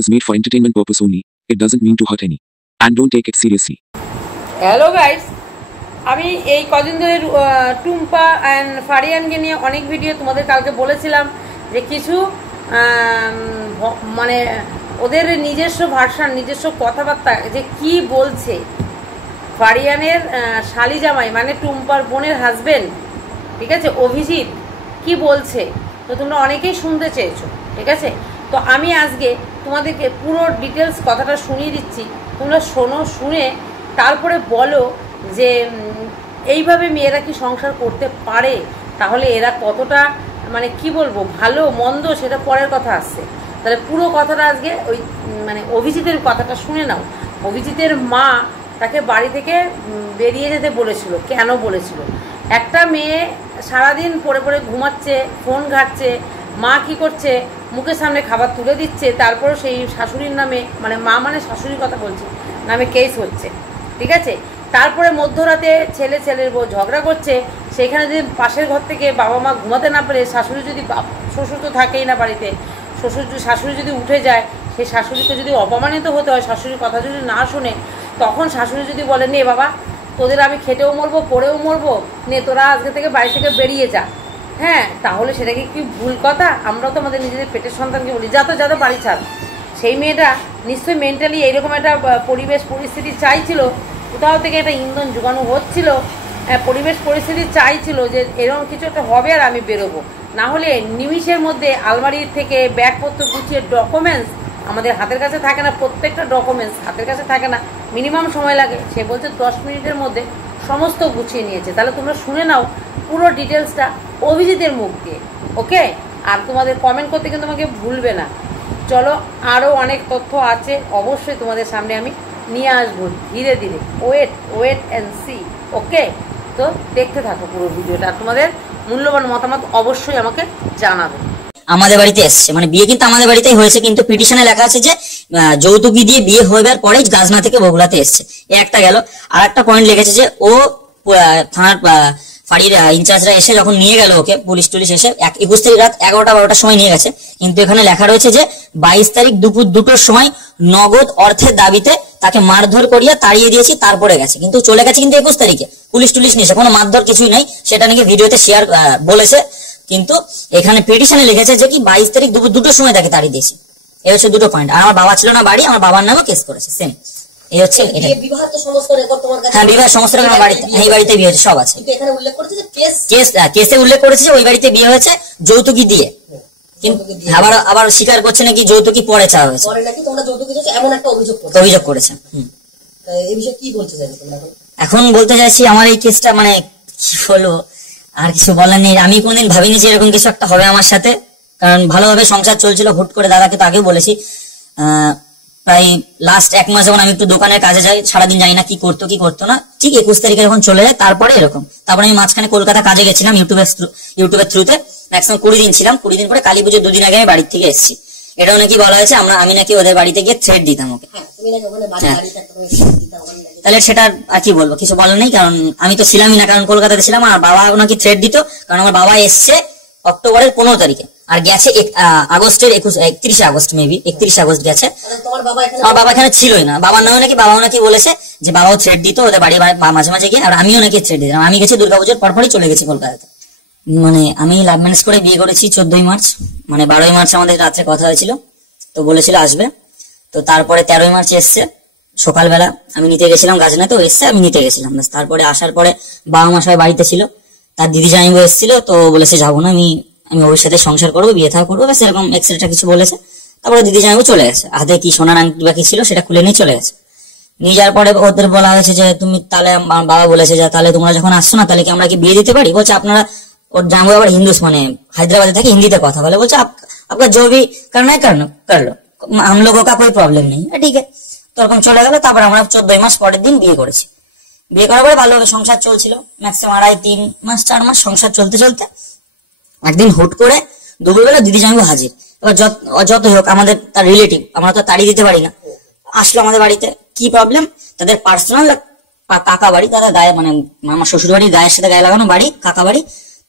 is made for entertainment purpose only. It doesn't mean to hurt any. And don't take it seriously. Hello guys, আমি এই কদিন ধরে Tumpa and ফারিয়ানকে নিয়ে অনেক video তোমাদের কালকে বলেছিলাম যে কিছু মানে ওদের নিজস্ব ভাষার নিজস্ব কথাবার্তা যে কি বলছে ফারিয়ানের শালি জামাই মানে টুম্পার বোনের হাজবেন্ড, ঠিক আছে, অভিজিৎ কি বলছে, তো তোমরা অনেকেই শুনতে চেয়েছো, ঠিক আছে। তো আমি আজকে তোমাদেরকে পুরো ডিটেলস কথাটা শুনিয়ে দিচ্ছি, তোমরা শোনো, শুনে তারপরে বলো যে এইভাবে মেয়েরা কি সংসার করতে পারে, তাহলে এরা কতটা মানে কি বলবো ভালো মন্দ সেটা পরের কথা আসছে। তাহলে পুরো কথাটা আজকে ওই মানে অভিজিতের কথাটা শুনে নাও। অভিজিতের মা তাকে বাড়ি থেকে বেরিয়ে যেতে বলেছিল। কেন বলেছিল? একটা মেয়ে সারাদিন পড়ে পড়ে ঘুমাচ্ছে, ফোন ঘাটছে, মা কি করছে, মুখের সামনে খাবার তুলে দিচ্ছে, তারপরে সেই শাশুড়ির নামে মানে মা মানে শাশুড়ির কথা বলছি নামে কেস হচ্ছে, ঠিক আছে। তারপরে মধ্যরাতে ছেলের বউ ঝগড়া করছে, সেইখানে যদি পাশের ঘর থেকে বাবা মা ঘুমাতে না পেরে শাশুড়ি যদি শ্বশুর তো থাকেই না বাড়িতে, শাশুড়ি যদি উঠে যায়, সেই শাশুড়িকে যদি অপমানিত হতে হয়, শাশুড়ির কথা যদি না শুনে, তখন শাশুড়ি যদি বলে নে বাবা তোদের আমি খেটেও মরবো পড়েও মরবো, নে তোরা আজকে থেকে বাড়ি থেকে বেরিয়ে যা, হ্যাঁ, তাহলে সেটাকে কি ভুল কথা? আমরাও তো আমাদের নিজেদের পেটের সন্তানকে বলি যা তো বাড়ি ছাড়। সেই মেয়েটা নিশ্চয়ই মেন্টালি এইরকম একটা পরিবেশ পরিস্থিতি চাইছিল, কোথাও থেকে একটা ইন্ধন জোগানো হচ্ছিল, পরিবেশ পরিস্থিতি চাইছিল যে এরকম কিছু একটা হবে আর আমি বেরোবো, না হলে নিমিষের মধ্যে আলমারির থেকে ব্যাগপত্র গুছিয়ে ডকুমেন্টস আমাদের হাতের কাছে থাকে না, প্রত্যেকটা ডকুমেন্টস হাতের কাছে থাকে না, মিনিমাম সময় লাগে। সে বলছে 10 মিনিটের মধ্যে সমস্ত গুছিয়ে নিয়েছে। তাহলে তোমরা শুনে নাও পুরো ডিটেলসটা অভিজিতের মুখ দিয়ে, ওকে। আর তোমাদের কমেন্ট করতে কিন্তু তোমাকে ভুলবে না। চলো, আরও অনেক তথ্য আছে অবশ্যই তোমাদের সামনে আমি নিয়ে আসবো ধীরে ধীরে, ওয়েট অ্যান্ড সি, ওকে। তো দেখতে থাকো পুরো ভিডিওটা, আর তোমাদের মূল্যবান মতামত অবশ্যই আমাকে জানাবে। আমাদের বাড়িতে এসছে, মানে বিয়ে কিন্তু আমাদের বাড়িতেই হয়েছে, কিন্তু পিটিশনে লেখা আছে যে যৌতুকি দিয়ে বিয়ে হবার পরেই গাজনা থেকে বগুড়াতে এসছে, একটা গেল। আর একটা পয়েন্ট লিখেছে যে ও থানার ফাঁড়ির ইনচার্জরা এসে যখন নিয়ে গেল ওকে, পুলিশ টুলিশ এসে 21 তারিখ রাত 11টা-12টার সময় নিয়ে গেছে, কিন্তু এখানে লেখা রয়েছে যে 22 তারিখ দুপুর 2টোর সময় নগদ অর্থের দাবিতে তাকে মারধর করিয়া তাড়িয়ে দিয়েছি, তারপরে গেছে, কিন্তু চলে গেছে কিন্তু 21 তারিখে। পুলিশ টুলিশ নিয়েছে, কোনো মারধর কিছুই নাই, সেটা নাকি ভিডিওতে শেয়ার বলেছে, কিন্তু এখানে পিটিশনে লিখেছে যে কি 22 তারিখ দুপুর 2টোর সময় তাকে তাড়িয়ে দিয়েছে। এই হচ্ছে দুটো পয়েন্ট। আর আমার বাবা ছিল না বাড়ি, আমার বাবার নামও কেস করেছে সেম। এই হচ্ছে এটা। বিবাহ তো সমস্ত রেকর্ড তোমার কাছে? হ্যাঁ, বিবাহ সমস্ত রেকর্ড আমার বাড়িতে, এই বাড়িতে বিয়ে হয়েছে, সব আছে। কিন্তু এখানে উল্লেখ করেছে যে কেসে উল্লেখ করেছে যে ওই বাড়িতে বিয়ে হয়েছে যৌতুকি দিয়ে, কিন্তু আবার স্বীকার করছে নাকি যৌতুকি পরে চাওয়া হয়েছে, পরে নাকি তোমরা যৌতুকি দিয়েছো এমন একটা অভিযোগ করেছে। এই বিষয়ে কি বলতে চাইছো তোমরা? এখন বলতে চাইছি আমার এই কেসটা মানে কি হলো আর কিছু বলার নেই। আমি কোনদিন ভাবিনি যে এরকম কিছু একটা হবে আমার সাথে, কারণ ভালোভাবে সংসার চলছিল, হুট করে দাদাকে তো আগেও বলেছি, প্রায় লাস্ট 1 মাস যখন আমি একটু দোকানের কাজে যাই, সারাদিন যাই না কি করতো না, ঠিক 21 তারিখে যখন চলে যায় তারপরে এরকম। তারপরে আমি মাঝখানে কলকাতা কাজে গেছিলাম ইউটিউবের থ্রুতে, ম্যাক্সিমাম 20 দিন ছিলাম। 20 দিন পরে কালী পুজোর 2 দিন আগে আমি বাড়ি থেকে এসেছি। এটাও নাকি বলা হয়েছে আমি নাকি ওদের বাড়িতে গিয়ে থ্রেট দিতাম ওকে। তাহলে সেটা আর কি বলবো, কিছু বলার নেই, কারণ আমি তো ছিলামই না, কারণ কলকাতাতে ছিলাম। আর বাবা নাকি থ্রেট দিত, কারণ আমার বাবা এসছে অক্টোবরের 15 তারিখে আর গেছে আগস্টের 31 আগস্ট, মেবি 31 আগস্ট গেছে। আমার বাবা এখানে ছিলই না। বাবার বাবাও নাকি বলেছে যে বাবাও থ্রেট দিত ওদের বাড়ি মাঝে মাঝে গিয়ে, আর আমিও নাকি থ্রেট দিতাম। আমি গেছি দুর্গাপুজোর পরপরই চলে গেছি কলকাতাতে। মানে আমি লাভ ম্যারেজ করে বিয়ে করেছি 14ই মার্চ, মানে 12ই মার্চ আমাদের রাত্রে কথা হয়েছিল, তো বলেছিল আসবে। তো তারপরে 13ই মার্চ এসছে সকালবেলা, আমি নিতে গেছিলাম গাজনা, তো এসছে আমি নিতে গেছিলাম। তারপরে আসার পরে বাবা মা সবাই বাড়িতে ছিল, তার দিদি জামাইবু এসেছিল, তো বলেছে যাবো না, আমি ওর সাথে সংসার করবো, বিয়ে থা করবো, সেরকম এক্সট্রা কিছু বলেছে। তারপরে দিদি জামাইবু চলে গেছে, হাতে কি সোনার আংটি বাকি ছিল সেটা খুলে নিয়ে চলে গেছে। নিয়ে যাওয়ার পরে ওদের বলা হয়েছে যে তুমি তাহলে, বাবা বলেছে যে তাহলে তোমরা যখন আসছো না তাহলে কি আমরা কি বিয়ে দিতে পারি? বলছে আপনারা, ওর জামাইবু আবার হিন্দুস, মানে হায়দ্রাবাদে থাকে, হিন্দিতে কথা বলে, বলছে আপনার जो भी करना है कर लो, हम लोगों का कोई प्रॉब्लम नहीं है, ठीक है। তখন চলে গেল। তারপর আমরা 14 মাস পরের দিন বিয়ে করেছি। বিয়ে করার পরে ভালোভাবে সংসার চলছিল, ম্যাক্সিমাম 2.5-3 মাস 4 মাস সংসার চলতে একদিন হুট করে দুপুরবেলা দিদি জামাইবু হাজির। এবার যতই হোক আমাদের তার রিলেটিভ, আমরা তো তাড়িয়ে দিতে পারি না, আসলো আমাদের বাড়িতে। কি প্রবলেম? তাদের পার্সোনাল কাকা বাড়ি, তাদের গায়ে মানে আমার শ্বশুর বাড়ির গায়ের সাথে গায়ে লাগানো বাড়ি, কাকা বাড়ি,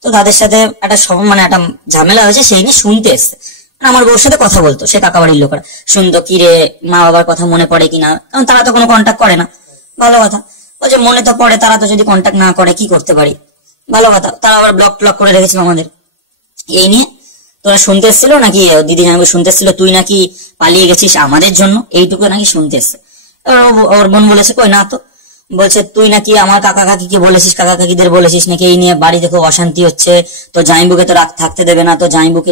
তো তাদের সাথে একটা মানে একটা ঝামেলা হয়েছে, সেই নিয়ে শুনতে এসছে। আমার বউর সাথে কথা বলতো, সে কাকা বাড়ির লোকরা শুনতো, কি রে মা বাবার কথা মনে পড়ে কিনা, কারণ তারা তো কোনো কন্ট্যাক্ট করে না। ভালো কথা, ও যে মনে তো পড়ে, তারা তো যদি কন্ট্যাক্ট না করে কি করতে পারি, ভালো কথা। তারা আবার ব্লক করে রেখেছিল আমাদের। এই নিয়ে তোরা শুনতে এসেছিল নাকি, দিদি জামাইবাবু শুনতে এসেছিল তুই নাকি পালিয়ে গেছিস আমাদের জন্য, এইটুকু নাকি শুনতে এসছে। ওর বোন বলেছে কই না তো, বলছে তুই নাকি আমার কাকা কাকিকে বলেছিস, কাকা কাকিদের বলেছিস নাকি এই নিয়ে বাড়িতে খুব অশান্তি হচ্ছে, তো জামাইবাবুকে তো থাকতে দেবে না, তো জামাইবাবুকে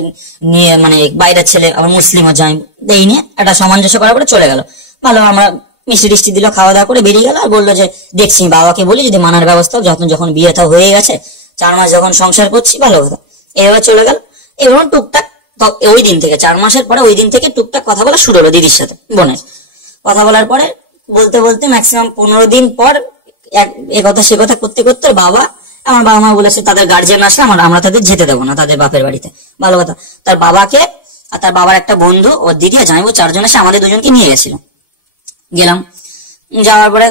নিয়ে মানে বাইরের ছেলে আবার মুসলিম ও জামাইবাবু, এই নিয়ে একটা সামঞ্জস্য করার পরে চলে গেল। ভালো, আমরা মিষ্টি টিষ্টি দিল, খাওয়া দাওয়া করে বেরিয়ে গেল। আর বললো যে দেখছি বাবাকে বলি যদি মানার ব্যবস্থা, যখন বিয়েটা হয়ে গেছে 4 মাস যখন সংসার করছি, ভালো কথা। এভাবে চলে গেল। এবার টুকটাক ওই দিন থেকে 4 মাসের পরে ওই দিন থেকে টুকটাক কথা বলা শুরু হলো দিদির সাথে, বোনের। কথা বলার পরে বলতে বলতে ম্যাক্সিমাম 15 দিন পর এ কথা সে কথা করতে করতে আমার বাবা মা বলেছে তাদের গার্জিয়ান আসলে আমরা তাদের যেতে দেবো না তাদের বাপের বাড়িতে। ভালো কথা। তার বাবাকে আর তার বাবার একটা বন্ধু, ওর দিদি আর জামাইবাবু 4 জন এসে আমাদের 2 জনকে নিয়ে গেছিল। গেলাম, যাওয়ার পরে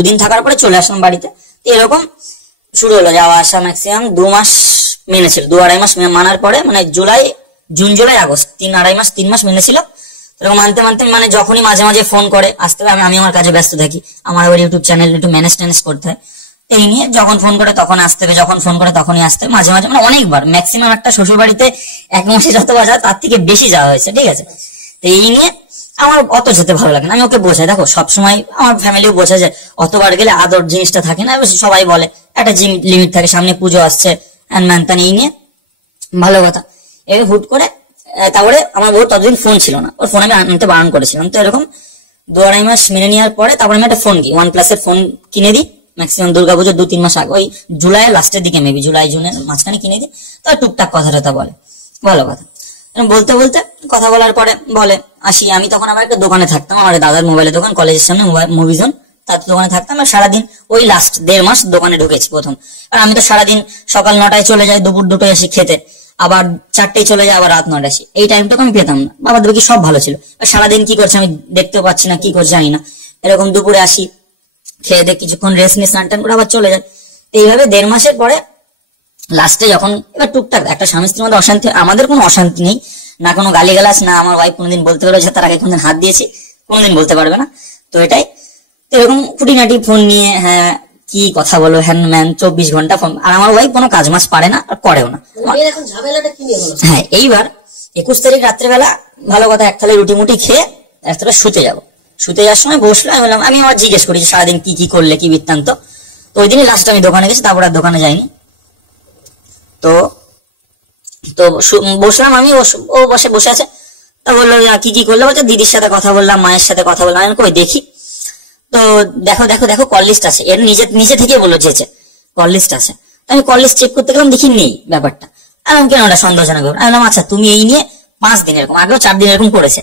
দুদিন থাকার পরে চলে আসলাম বাড়িতে। এরকম শুরু হলো যাওয়া আসা, ম্যাক্সিমাম 2 মাস মেনেছিল, 2-2.5 মাস মানার পরে, মানে জুন জুলাই আগস্ট 3 মাস মেনেছিল। এরকম মানতে মানে যখনই মাঝে মাঝে ফোন করে আসতে হবে, আমি আমার কাজে ব্যস্ত থাকি, আমার আবার ইউটিউব চ্যানেল একটু ম্যানেজ করতে হয়, এই নিয়ে যখন ফোন করে তখন আসতে হবে, যখন ফোন করে তখনই আসতে হবে। মাঝে মাঝে মানে অনেকবার, ম্যাক্সিমাম একটা শ্বশুর বাড়িতে 1 মাসে যতবার যায় তার থেকে বেশি যাওয়া হয়েছে, ঠিক আছে। তো এই নিয়ে আমার অত যেতে ভালো লাগে না। আমি ওকে বোঝাই, দেখো সবসময় আমার ফ্যামিলিও বোঝা যায় অতবার গেলে আদর জিনিসটা থাকে না, সবাই বলে একটা লিমিট থাকে, সামনে পুজো আসছে এই নিয়ে ভালো কথা। এবার হুট করে তারপরে আমার বউ ততদিন ফোন ছিল না, ওর ফোন আমি আনতে বারণ করেছিলাম। তো এরকম 2-2.5 মাস মেনে নেওয়ার পরে তারপরে আমি একটা ফোন OnePlus এর ফোন কিনে দিই, ম্যাক্সিমাম দুর্গাপুজোর 2-3 মাস আগে, ওই জুলাইয়ের লাস্টের দিকে, মেবি জুলাই জুনের মাঝখানে কিনে দিই। তো টুকটাক কথা বলে, ভালো কথা। বলতে বলতে কথা বলার পরে বলে আসি। আমি তখন আবার একটা দোকানে থাকতাম, আমার দাদার মোবাইলের দোকান, কলেজের সামনে মুভিজন, তার দোকানে থাকতাম। আর সারাদিন ওই লাস্ট 1.5 মাস দোকানে ঢুকেছি প্রথম। আর আমি তো সারাদিন সকাল 9টায় চলে যাই, দুপুর 2টায় আসি খেতে, আবার 4টায় চলে যায়, আবার রাত 9টায় আসি। এই টাইমটাকে আমি পেতাম না। বাবা দেখি সব ভালো ছিল, সারাদিন কি করছে আমি দেখতেও পাচ্ছি না, কি করছে জানি না। এরকম দুপুরে আসি, খেয়ে দিয়ে কিছুক্ষণ রেস্ট নিয়ে স্নান টান করে আবার চলে যায়। এইভাবে 1.5 মাসের পরে লাস্টে যখন এবার টুকটাক একটা স্বামী স্ত্রীর মধ্যে অশান্তি, আমাদের কোনো অশান্তি নেই, না কোনো গালিগালাজ, না আমার ওয়াইফ কোনোদিন বলতে পারবে যে তার আগে কোনোদিন হাত দিয়েছি, কোনোদিন বলতে পারবে না। তো এটাই এরকম খুঁটিনাটি ফোন নিয়ে, হ্যাঁ কি কথা বলো হ্যান ম্যান, 24 ঘন্টা ফোন। আর আমার ওয়াইফ কোনো কাজ মাস পারে না আর করেও না। হ্যাঁ, এইবার 21 তারিখ রাত্রেবেলা ভালো কথা 1 থালি রুটি মুটি খেয়ে একটা শুতে যাবো। শুতে যাওয়ার সময় বসলাম, আমি আমার জিজ্ঞেস করি সারাদিন কি করলে, কি বৃত্তান্ত। তো ওই দিনই লাস্ট আমি দোকানে গেছি, তারপর আর দোকানে যাইনি। তো বসলাম আমি, ও বসে আছে। তা বললো কি করলে, বলছে দিদির সাথে কথা বললাম, মায়ের সাথে কথা বললাম। আমি কই দেখি, তো দেখো কল লিস্ট আছে, এর নিজে থেকে বললো যেছে কল লিস্ট আছে। আমি কল লিস্ট চেক করতে গেলাম, দেখি নেই ব্যাপারটা। আর আমি কেন, ওটা সন্দেহজনক ব্যাপার। আমি বললাম আচ্ছা তুমি এই নিয়ে 5 দিন এরকম, আগেও 4 দিন এরকম করেছে,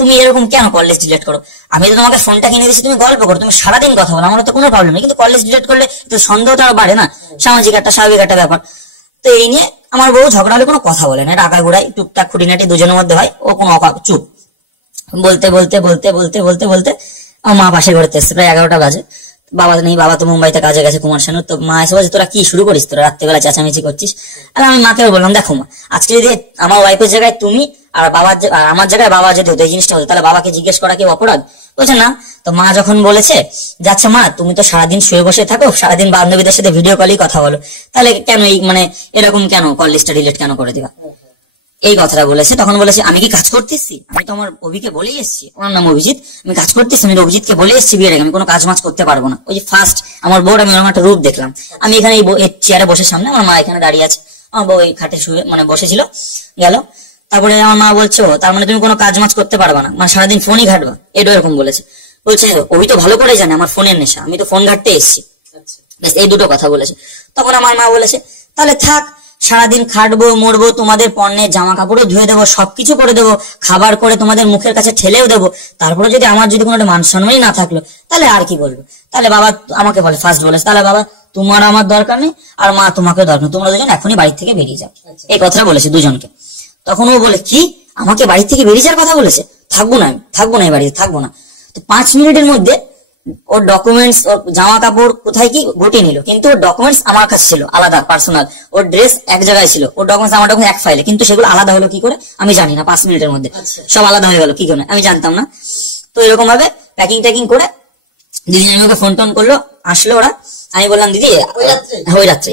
তুমি এরকম কেন কল লিস্ট ডিলিট করো? আমি তো তোমাকে ফোনটা কিনে দিচ্ছি, তুমি গল্প করো, তুমি সারাদিন কথা বলো, আমার তো কোনো প্রবলেম নেই, কিন্তু কল লিস্ট ডিলিট করলে তো সন্দেহটা আরো বাড়ে না, সামাজিক একটা স্বাভাবিক একটা ব্যাপার। তো এই নিয়ে আমার বউ ঝগড়া হলে কোনো কথা বলে না, রাগা ঘুরাই টুকটাক খুঁটিনাটি দুজনের মধ্যে হয়, ও কোনো চুপ। বলতে আমার মা পাশে ঘুরতে এসছে, প্রায় 11টা বাজে। বাবা নেই, বাবা তো মুম্বাইতে কাজে গেছে কুমার শানু। তো মা এসে বলছে তোরা কি শুরু করিস, তোরা রাত্রেবেলা চেঁচামেচি করছিস। আর আমি মাকে বললাম দেখো মা, আজকে যদি আমার ওয়াইফের জায়গায় তুমি আর আমার জায়গায় বাবা যদি হতো এই জিনিসটা হতো, তাহলে বাবাকে জিজ্ঞেস করা কি অপরাধ? বলছে না। তো মা যখন বলেছে যাচ্ছে মা তুমি তো সারাদিন শুয়ে বসে থাকো, সারাদিন বান্ধবীদের সাথে ভিডিও কলেই কথা বলো, তাহলে কেন এই মানে এরকম কেন কল লিস্টটা ডিলিট কেন করে দিবা, এই কথাটা বলেছে। তখন বলেছি আমি কি কাজ করতেছি, আমি তো আমার অভিকে বলেই এসেছি, ওনার নাম অভিজিৎ, আমি কাজ করতেছি, আমি অভিজিৎকে বলে এসেছি বিয়ের আগে আমি কোনো কাজ মাজ করতে পারবো না। ওই যে ফার্স্ট আমার বউর আমি ওরকম একটা রূপ দেখলাম, আমি এখানে এই চেয়ারে বসে, সামনে আমার মা এখানে দাঁড়িয়ে আছে, আমার বউ এই খাটে শুয়ে মানে বসেছিল। গেল, তারপরে আমার মা বলছে তার মানে তুমি কোনো কাজ মাজ করতে পারবা না, মানে সারাদিন ফোনই ঘাটবা, এটা এরকম বলেছে। বলছে ওই তো ভালো করে জানে আমার ফোনের নেশা, আমি তো ফোন ঘাটতে এসেছি, এই দুটো কথা বলেছে। তখন আমার মা বলেছে তাহলে থাক, সারাদিন খাটবো মরবো, তোমাদের পণ্যের জামা কাপড়ও ধুয়ে দেবো, সবকিছু করে দেবো, খাবার করে তোমাদের মুখের কাছে ঠেলেও দেবো, তারপরে যদি আমার যদি কোনো মান সম্মানই না থাকলো তাহলে আর কি বলবো। তাহলে বাবা আমাকে বলে, ফার্স্ট বলেছে তাহলে বাবা তোমার আমার দরকার নেই, আর মা তোমাকেও দরকার নেই, তোমরা দুজন এখনই বাড়ি থেকে বেরিয়ে যাও, এই কথাটা বলেছে দুজনকে। তখন ও বলে কি আমাকে বাড়ি থেকে বেরিয়ে যাওয়ার কথা বলেছে, থাকবো না এই বাড়িতে থাকবো না। তো 5 মিনিটের মধ্যে ওর ডকুমেন্টস, ওর জামা কাপড় কোথায় কি গুটিয়ে নিল, কিন্তু ওর ডকুমেন্টস আমার কাছে ছিল আলাদা পার্সোনাল। ওর ড্রেস এক জায়গায় ছিল, ওর ডকুমেন্টস আমার ডকুমেন্টস এক ফাইলে, কিন্তু সেগুলো আলাদা হলো কি করে আমি জানি না। 5 মিনিটের মধ্যে সব আলাদা হয়ে গেল কি করে আমি জানতাম না। তো এরকম ভাবে প্যাকিং ট্যাকিং করে দিদি আমি ওকে ফোন টোন করলো, আসলো ওরা। আমি বললাম দিদি ওই রাত্রে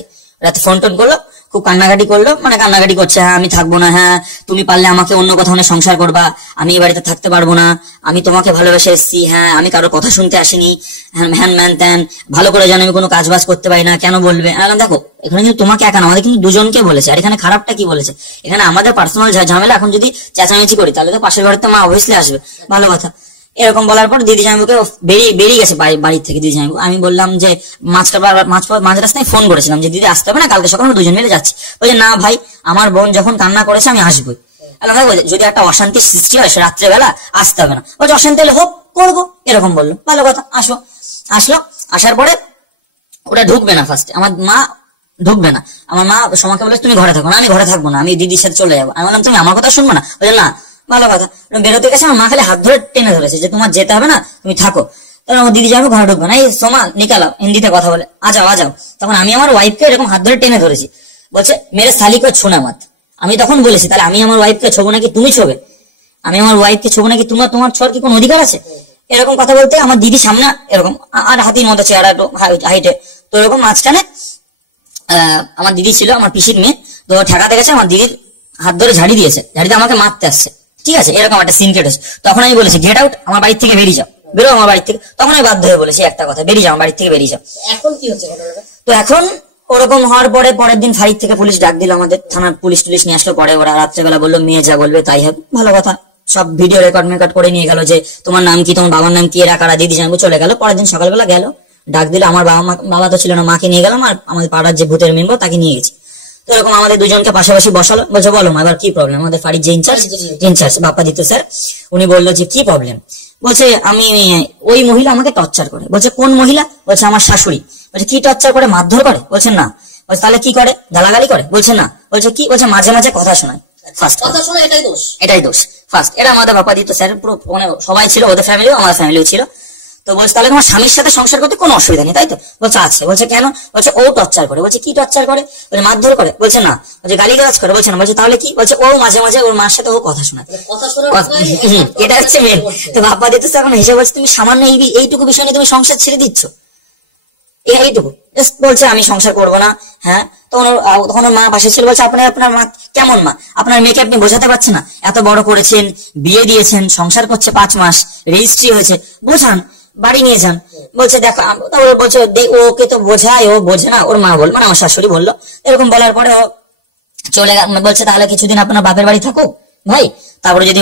ফোন টোন করলো, খুব কান্নাকাটি করলো, মানে কান্নাকাটি করছে, হ্যাঁ আমি থাকবো না, হ্যাঁ তুমি পারলে আমাকে অন্য কোথাও সংসার করবা, আমি এই বাড়িতে থাকতে পারবো না, আমি তোমাকে ভালোবেসে এসেছি, হ্যাঁ আমি কারোর কথা শুনতে আসিনি, হ্যান ম্যান ত্যান, ভালো করে জানি আমি কোনো কাজ বাজ করতে পারি না, কেন বলবে? দেখো এখানে কিন্তু তোমাকে একা না, আমাদের কিন্তু দুজনকে বলেছে। আর এখানে খারাপটা কি বলেছে? এখানে আমাদের পার্সোনাল ঝামেলা, এখন যদি চেঁচামেচি করি তাহলে তো পাশের বাড়িতে তো মা অবভিয়াসলি আসবে, ভালো কথা। এরকম বলার পর দিদি জামাইবুকে বেরিয়ে গেছে বাড়ির থেকে দিদি জামাইবু। আমি বললাম যে মাঝ রাস্তায় ফোন করেছিলাম যে দিদি আসতে হবে না, কালকে সকালে আমরা দুজন মিলে যাচ্ছি। বলছে না ভাই, আমার বোন যখন কান্না করেছে আমি আসবোই। যদি একটা অশান্তির সৃষ্টি হয় সে রাত্রেবেলা আসতে হবে না। বলছে অশান্তি হলে হোক, করবো, এরকম বললো, ভালো কথা। আসলো, আসার পরে ওটা ঢুকবে না, ফার্স্টে আমার মা ঢুকবে না। আমার মা সোমাকে বলে তুমি ঘরে থাকো না, আমি ঘরে থাকবো না, আমি দিদির সাথে চলে যাবো। আমি বললাম তুমি আমার কথা শুনবো না? বলছে না, ভালো কথা। বেরোতে গেছে আমার মা খালি হাত ধরে টেনে ধরেছে যে তোমার যেতে হবে না, তুমি থাকো। তখন আমার দিদি যাবো, ঘরে ঢুকবে না, এই সোমা নিকালাও, হিন্দিতে কথা বলে, আজাও। তখন আমি আমার ওয়াইফকে এরকম হাত ধরে টেনে ধরেছি, বলছে মেরে শালি কো ছোনা মাত। আমি তখন বলেছি তাহলে আমি আমার ওয়াইফকে ছোবো নাকি তুমি ছোবে? আমি আমার ওয়াইফকে ছোবো নাকি তোমার ছোঁয়ার কি কোনো অধিকার আছে? এরকম কথা বলতে আমার দিদি সামনে এরকম আর হাতির মতো চেহারা, একটু হাইটে, তো এরকম মাঝখানে আমার দিদি ছিল, আমার পিসির মেয়ে, তো ঠেকাতে গেছে, আমার দিদির হাত ধরে ঝাড়ি দিয়েছে, ঝাড়িতে আমাকে মারতে আসছে, ঠিক আছে, এরকম একটা সিন কেটেছে। তখন আমি বলেছি গেট আউট, আমার বাড়ি থেকে বেরিয়ে যাও, বেরো আমার বাড়ি থেকে। তখন আমি বাধ্য হয়ে বলেছি একটা কথা, বেরিয়ে যাও আমার বাড়ি থেকে, বেরিয়ে যাও। এখন কি হচ্ছে ঘটনাটা? তো এখন ওরকম হওয়ার পরে পরের দিন ফাঁড়ির থেকে পুলিশ ডাক দিল, আমাদের থানার পুলিশ নিয়ে আসলো। পরে ওরা রাত্রেবেলা বললো মেয়ে যা বলবে তাই হবে, ভালো কথা। সব ভিডিও রেকর্ড করে নিয়ে গেল যে তোমার নাম কি, তোমার বাবার নাম কি, এরা কারা, দিদি জানবো, চলে গেল। পরের দিন সকালবেলা গেল, ডাক দিল, আমার বাবা তো ছিল না, মাকে নিয়ে গেলাম, আর আমাদের পাড়ার যে ভূতের মেম্বার তাকে নিয়ে গেছি। তো এরকম আমাদের দুজনকে পাশাপাশি বসালো, বলছে বলো মা এবার কি প্রবলেম। আমাদের বাড়ির যে ইনচার্জ বাপ্পাদিত্য স্যার, উনি বললো যে কি প্রবলেম। বলছে আমি ওই মহিলা আমাকে টর্চার করে। বলছে কোন মহিলা? বলছে আমার শাশুড়ি। বলছে কি টর্চার করে, মারধর করে? বলছে না। বলছে তাহলে কি করে, গালাগালি করে? বলছে না। বলছে কি? বলছে মাঝে মাঝে কথা শোনায়। ফার্স্ট কথা শোনা এটাই দোষ ফার্স্ট। এরা আমাদের বাপ্পাদিত্য স্যার পুরো মানে সবাই ছিল, ওদের ফ্যামিলিও আমার ফ্যামিলিও ছিল। তো বলছে তাহলে তোমার স্বামীর সাথে সংসার করতে কোনো অসুবিধা নেই তাই তো? বলছে আছে। বলছে কেন? বলছে ও টর্চার করে। বলছে কি টর্চার করে? বলছে মারধর করে? বলছে না। বলছে গালিগালাজ করে? বলছে না। বলছে তাহলে কি? বলছে ও মাঝে মাঝে ওর মার সাথে ও কথা শোনায়। এটা হচ্ছে মেন। তো বাপ্পাদিত্য স্যার এখন হিসেবে বলছে তুমি সামান্য এইটুকু বিষয় নিয়ে তুমি সংসার ছেড়ে দিচ্ছ, এইটুকু বলছে আমি সংসার করবো না। হ্যাঁ, তখন ওর মা পাশে ছিল, বলছে আপনার মা কেমন মা, আপনার মেয়েকে আপনি বোঝাতে পারছেন না? এত বড় করেছেন, বিয়ে দিয়েছেন, সংসার করছে 5 মাস, রেজিস্ট্রি হয়েছে, বোঝান, বাড়ি নিয়ে যান। বলছে দেখো, বলছে ওকে তো বোঝায়, ও বোঝে না। ওর মা বল, মানে আমার শাশুড়ি বললো। এরকম বলার পরে ও চলে গেল। বলছে তাহলে কিছুদিন আপনার বাপের বাড়ি থাকো ভাই, তারপরে যদি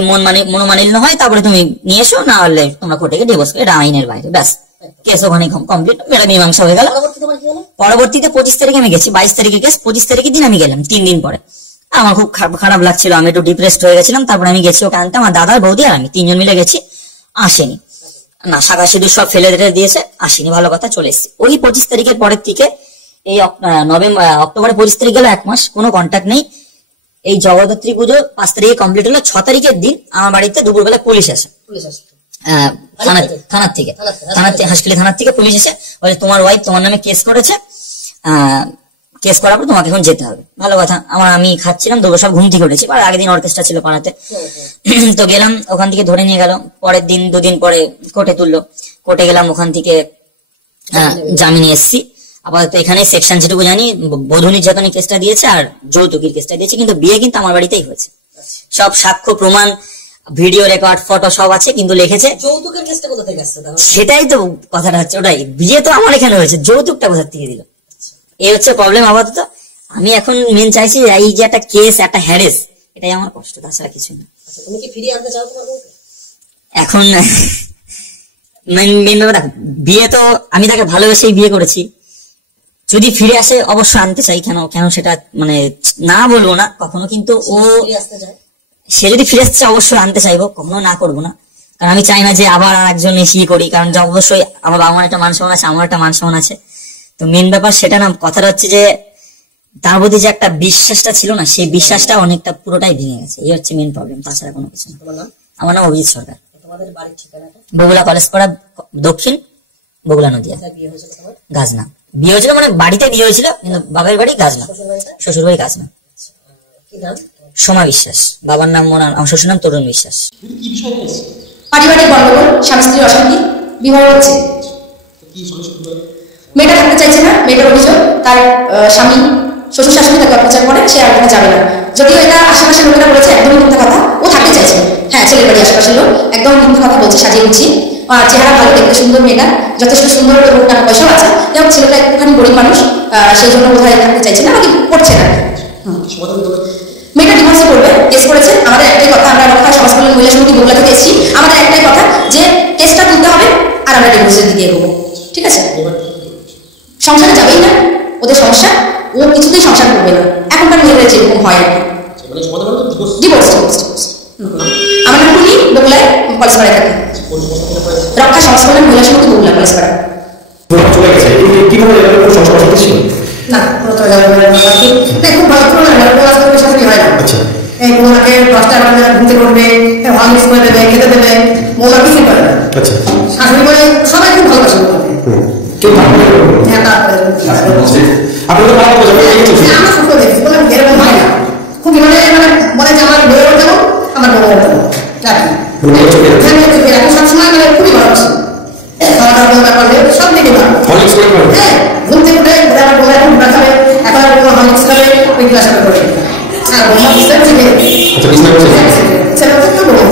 মনোমালিন্য হয় তারপরে তুমি নিয়ে এসো, না হলে তোমরা কোর্টে গিয়ে ডিভোর্স করে, এটা আইনের বাইরে, ব্যাস কেস ওখানে কমপ্লিট, এটা মীমাংসা হয়ে গেল। পরবর্তীতে 25 তারিখে আমি গেছি, 22 তারিখে কেস, 25 তারিখের দিন আমি গেলাম। 3 দিন পরে আমার খুব খারাপ লাগছিল, আমি একটু ডিপ্রেসড হয়ে গেছিলাম। তারপরে আমি গেছি ওকে আনতে, আমার দাদার বৌদি আর আমি 3 জন মিলে গেছি। আসেনি না, শাখা সিঁদুর সব ফেলে দিয়েছে, আসেনি, ভালো কথা, চলে এসেছি। ওই 25 তারিখের পরের থেকে এই অক্টোবরে 25 তারিখ গেল, 1 মাস কোনো কন্ট্যাক্ট নেই। এই জগদ্ধাত্রী পুজো 5 তারিখে কমপ্লিট হলো। 6 তারিখের দিন আমার বাড়িতে দুপুরবেলা পুলিশ আসে, হাসখালি থানার থেকে পুলিশ এসে বলে তোমার ওয়াইফ তোমার নামে কেস করেছে, কেস করার পর তোমাকে এখন যেতে হবে। ভালো কথা। আমি খাচ্ছিলাম, দুপুর সব ঘুম থেকে উঠেছি, আর আগের দিন অর্কেস্ট্রা ছিল পাড়াতে। তো গেলাম, ওখান থেকে ধরে নিয়ে গেল। পরের দিন 2 দিন পরে কোর্টে তুললো, কোর্টে গেলাম, ওখান থেকে জামিনে এসছি। আপাতত এখানে সেকশন যেটুকু জানি, বধূ নির্যাতনের কেসটা দিয়েছে আর যৌতুকের কেসটা দিয়েছে, কিন্তু বিয়ে কিন্তু আমার বাড়িতেই হয়েছে। সব সাক্ষ্য প্রমাণ, ভিডিও রেকর্ড, ফটো সব আছে, কিন্তু লিখেছে যৌতুকের কেসটা কোথা থেকে আসছে? সেটাই তো কথাটা হচ্ছে, ওটাই, বিয়ে তো আমার এখানে হয়েছে, যৌতুকটা কোথা থেকে দিল, এই হচ্ছে প্রবলেম আপাতত। আমি এখন মেন চাইছি এই যে একটা কেস, একটা হ্যারেস, এটাই আমার কষ্ট, তাছাড়া কিছু না। তুমি কি ফিরিয়ে আনতে চাও তোমার বউকে? এখন মেন ব্যাপার, বিয়ে তো আমি তাকে ভালোবেসেই বিয়ে করেছি, যদি ফিরে আসে অবশ্যই আনতে চাই। কেন সেটা মানে না বলবো না কখনো, কিন্তু সে যদি ফিরে আসছে অবশ্যই আনতে চাইবো, কখনো না করবো না। কারণ আমি চাই না যে আবার আর একজন এসে করি, কারণ অবশ্যই আমার বাবা মার একটা মান সম্মান আছে, আমার একটা মান সম্মান আছে। তো মেন ব্যাপার সেটা না, কথাটা হচ্ছে যে তার প্রতি যে একটা বিশ্বাসটা ছিল না, সেই বিশ্বাসটা অনেকটা পুরোটাই ভেঙে গেছে, এই হচ্ছে মেন প্রবলেম, তাছাড়া কোনো কিছু না। আমার নাম অভিজিৎ সরকার, তোমাদের বাড়ির ঠিকানাটা? বগুলা কলেজ পাড়া দক্ষিণ, বগুলা নদিয়া। বিয়ে হয়েছিল তোমার? গাজনা বিয়ে হয়েছিল, মানে বাড়িতে বিয়ে হয়েছিল, কিন্তু বাবার বাড়ি গাজনা, শ্বশুর বাড়িটা? শ্বশুর বাড়ি গাজনা। কি নাম? সোমা বিশ্বাস, বাবার নাম আমার শ্বশুর নাম তরুণ বিশ্বাস। পারিবারিক গন্ডগোল, স্বামী স্ত্রীর অশান্তি, বিবাহ হচ্ছে, মেয়েটা থাকতে চাইছে না। মেয়েটার অভিযোগ তার স্বামী শ্বশুর শাশুড়ি তাকে অত্যাচার করে, সে আর এখানে যাবে না। যদিও এটা আশেপাশের লোকেরা বলেছে একদমই মিথ্যা কথা, ও থাকতে চাইছে। হ্যাঁ, ছেলের বাড়ি আশেপাশের লোক একদম মিথ্যা কথা বলছে, সাজিয়ে গুছিয়ে। আর চেহারা ভালো, দেখতে সুন্দর, মেয়েটা যথেষ্ট সুন্দর এবং টাকা পয়সাও আছে। যেমন ছেলেটা একটুখানি গরিব মানুষ, সেই জন্য বোধহয় থাকতে চাইছে না, আমাকে করছে না। মেয়েটা ডিভোর্স করবে, কেস করেছে। আমাদের একটাই কথা, আমরা রক্ষা সমাজ কল্যাণ মহিলা সমিতি বগুড়া থেকে এসেছি, আমাদের একটাই কথা যে কেসটা তুলতে হবে আর আমরা ডিভোর্সের দিকে এগোবো। ঠিক আছে, সংসারে যাবেই না, ওদের সমস্যা, ও কিছুতেই সংসার করবে না। এখনকার মেয়েদের যেরকম হয় আর কি, ডিভোর্স। আমার নাম টুনি, বগুড়ায় কলেজপাড়ায় থাকি। রক্ষা সমাজ কল্যাণ মহিলা সমিতি বগুড়া কলেজপাড়া। না, কোনো তো যাবে না। খুব ভালো করে না, ক্লাস করবে, সাথে কি হয় না। এই মোলাকে 10টা বাজে ঘুরতে করবে, হরলিক্স করে দেবে, খেতে দেবে, মোলা কিছু করে না। শাশুড়ি করে সবাই খুব ভালোবাসে মোলাকে। হ্যাঁ, তারপরে আমার সুখ দেখি, বলে এরকম হয় না। খুবই মানে বলে যে আমার বউয়ের যাবো, আমার বউয়ের যাবো রাখি। সবসময় মানে খুবই ভালোবাসি, খাওয়া দাওয়া ব্যাপার সব থেকে ভালো। হ্যাঁ, ঘুম থেকে উঠে আমার বউ এখন ঘুরা খাবে, এখন আর বউ হরলিক্স খাবে, ওই গ্লাস করে। আর বউ বুঝতে পারছি ছেলে তো বউ